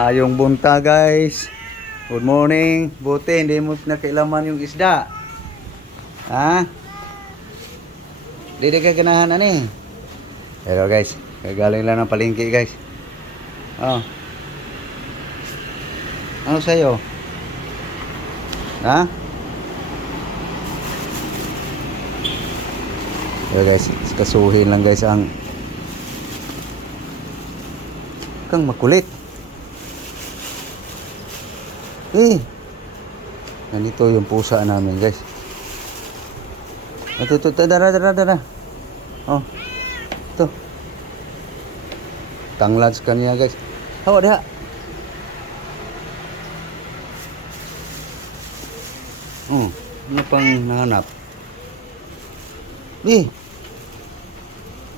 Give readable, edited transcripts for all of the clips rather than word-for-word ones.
Maayong bunta guys. Good morning. Buti hindi mo nakailaman yung isda. Ha? Hindi ka ganahan ani. Pero guys, kagaling lang ng palengke guys. Oh. Ano sa'yo? Ha? Pero guys, kasuhin lang guys ang kang makulit. Nandito yung pusa namin guys. Ito, dara. Oh, ito. Tanglads kanya guys. Hawa dah. Ano pang nahanap?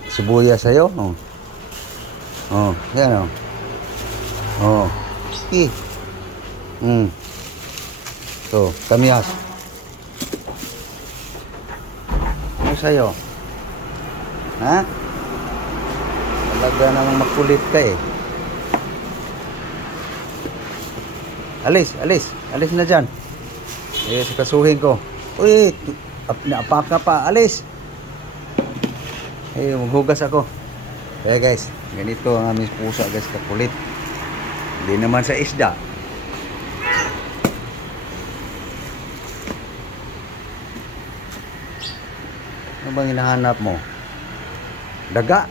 Sibuyas sa'yo? Yan oh. So, kamyas. Ano sa'yo? Ha? Talaga namang makulit ka eh. Alis na dyan. Sikasuhin ko. Uy, naapa ka pa, alis. Maghugas ako. Kaya guys, ganito ang aming pusa guys, kakulit. Hindi naman sa isda. Ano bang hinahanap mo? Daga?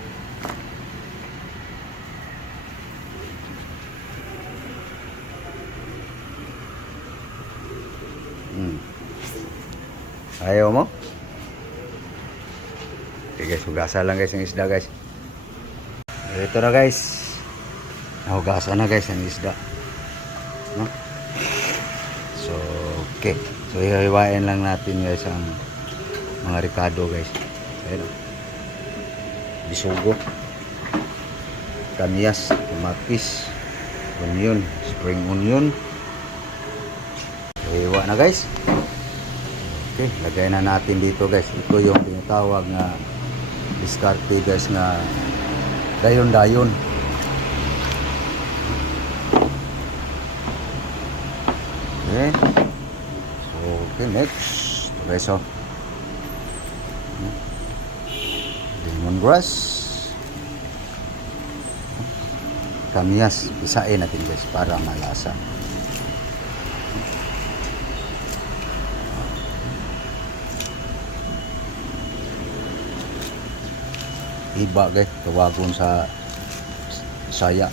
Ayaw mo? Okay guys, hugasan lang guys ang isda guys. Ito na guys. Nahugasan na guys ang isda. No? So, okay. So, hihiwain lang natin guys ang mga ricado guys. Ayan. Bisugo. Kamyas, kamatis, onion, spring onion. Hiwa na guys. Okay, lagay na natin dito guys. Ito yung tinatawag na diskarte guys na dayon-dayon. Okay. So, okay, next. Ito guys, lemongrass. Kamyas. Isain natin guys para malasa. Iba guys, tawagon sa saya.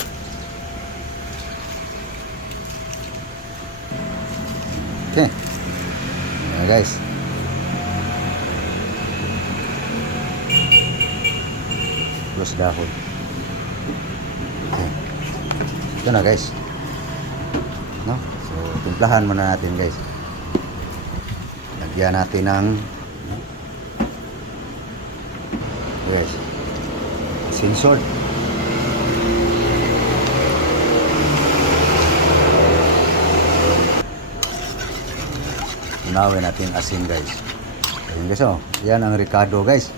Okay. Ayan guys. Plus dahon. Okay. Ito na guys. No? So, timplahan muna natin guys. Lagyan natin ng guys. Sinsod. Unawin natin asin guys. Ayan guys yan ang ricado guys.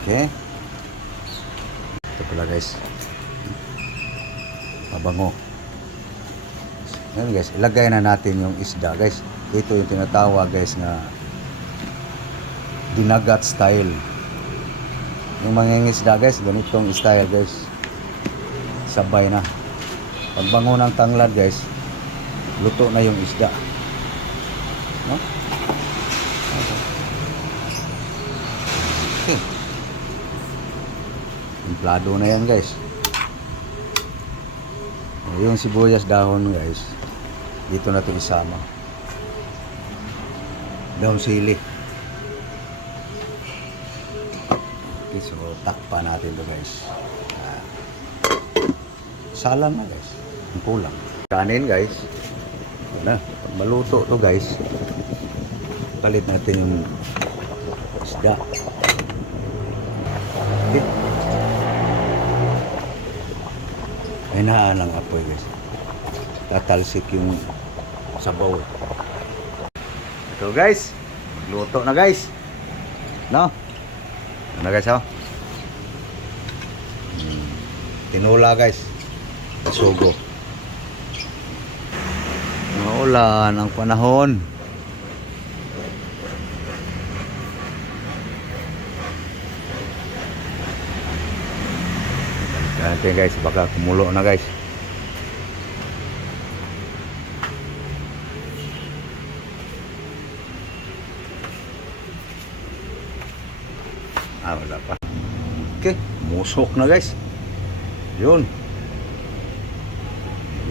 Okay. Ito pala guys. Mabango. Ayan guys, ilagay na natin yung isda guys. Ito yung tinatawag guys na dinagat style. Yung mangingisda guys, ganitong style guys. Sabay na. Pagbango ng tanglad guys, luto na yung isda. No? Okay. Templado na yan guys. Yung sibuyas dahon guys, dito na ito isama. Dahon sili. Okay, so takpan natin to guys. Salang na guys. Ang kulang. Kanin guys. Pag maluto to guys, palit natin yung isda. Okay. Ay naalang apoy guys. Tatalsik yung sabaw. Ito guys. Magluto na guys. No? Ano guys Tinula guys. Sugo. Maulan ang panahon. Natin guys, baka kumulo na guys. Wala pa. Okay, musok na guys. Yun.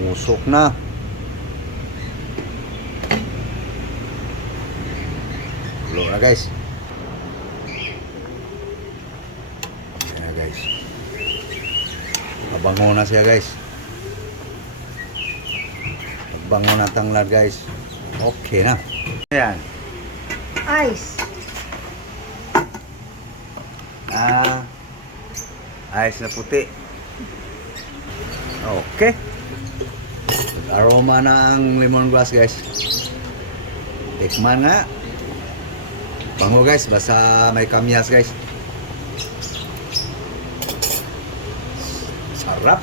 Musok na. Kumulo na guys. Ayan na guys. Mabango na siya guys. Magbango na tanglad guys. Okay na. Ayan. Ice. Ice na puti. Okay. Aroma na ang lemongrass guys. Tikman nga. Bango guys, basta may kamyas guys. Sarap.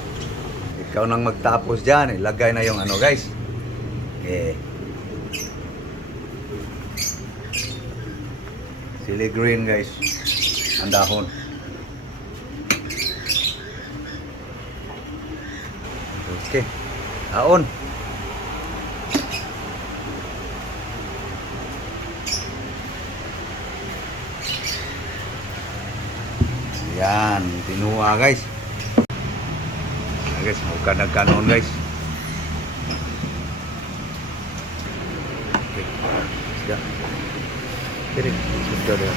Ikaw nang magtapos dyan, ilagay na yung ano guys. Okay. Chili green guys. Ang dahon. Okay. Daon. Yan, tinuwa guys. Guys, huwag nagkanon guys. Okay. Sudah. Kiri, sudah.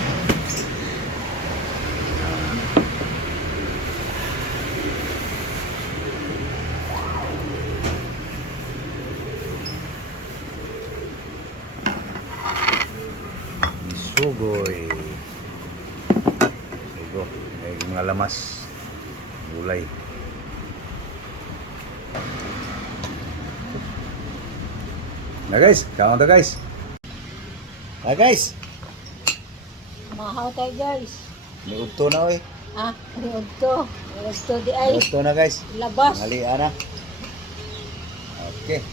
Sugoy. Sugo. May mga lamas. Gulay. Na guys, kaon ta guys. Guys. Mahal tayo guys. Niudto na oy. Niudto. Niudto di ay. Niudto na guys. Labas. Ngalian na. Okay.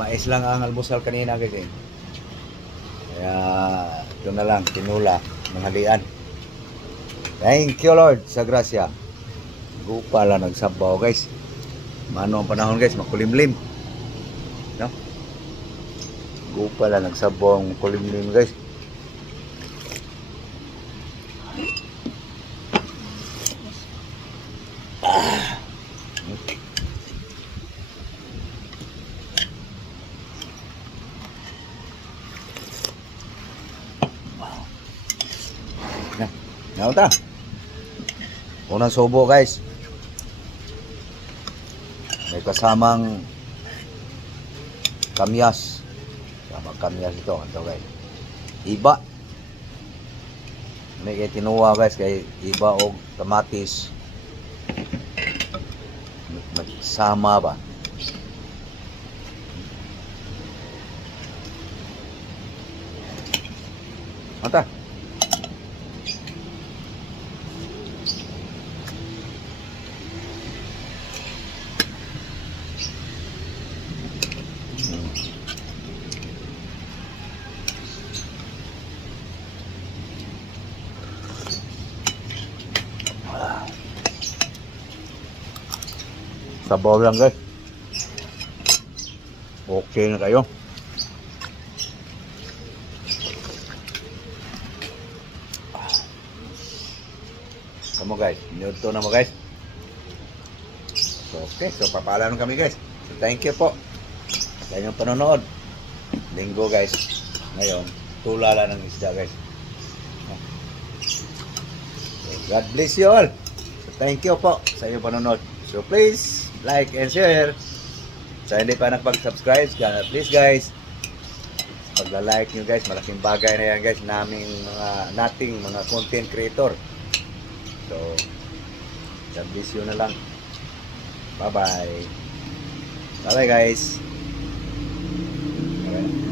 Mais lang ang almusal kanina guys. Kaya ito na lang, tinula, manghalian. Thank you Lord sa grasya. Gupa lang nagsabaw guys. Mano ang panahon guys, makulimlim. No? Gupa lang nagsabaw ang makulimlim guys. Ngayon ta. Unang subo guys. May kasamang kamyas. Kasama kamyas ito. Ito guys. Iba. May tinuwa guys kay iba o kamatis. Magsama ba? Ata. Sabaw lang guys. Okay na kayo. Kamu guys, minuto na mo guys. So, okay, so papaalam kami guys. So, thank you po sa inyong panonood. Linggo guys. Ngayon, tulala ng isda guys. So, God bless you all. So, thank you po sa inyong panonood. So please like and share. Sa hindi pa nakapag-subscribe, please guys, pagla-like nyo guys, malaking bagay na yan guys, nating mga content creator. So, God bless you na lang. Bye bye. Bye bye guys. Okay.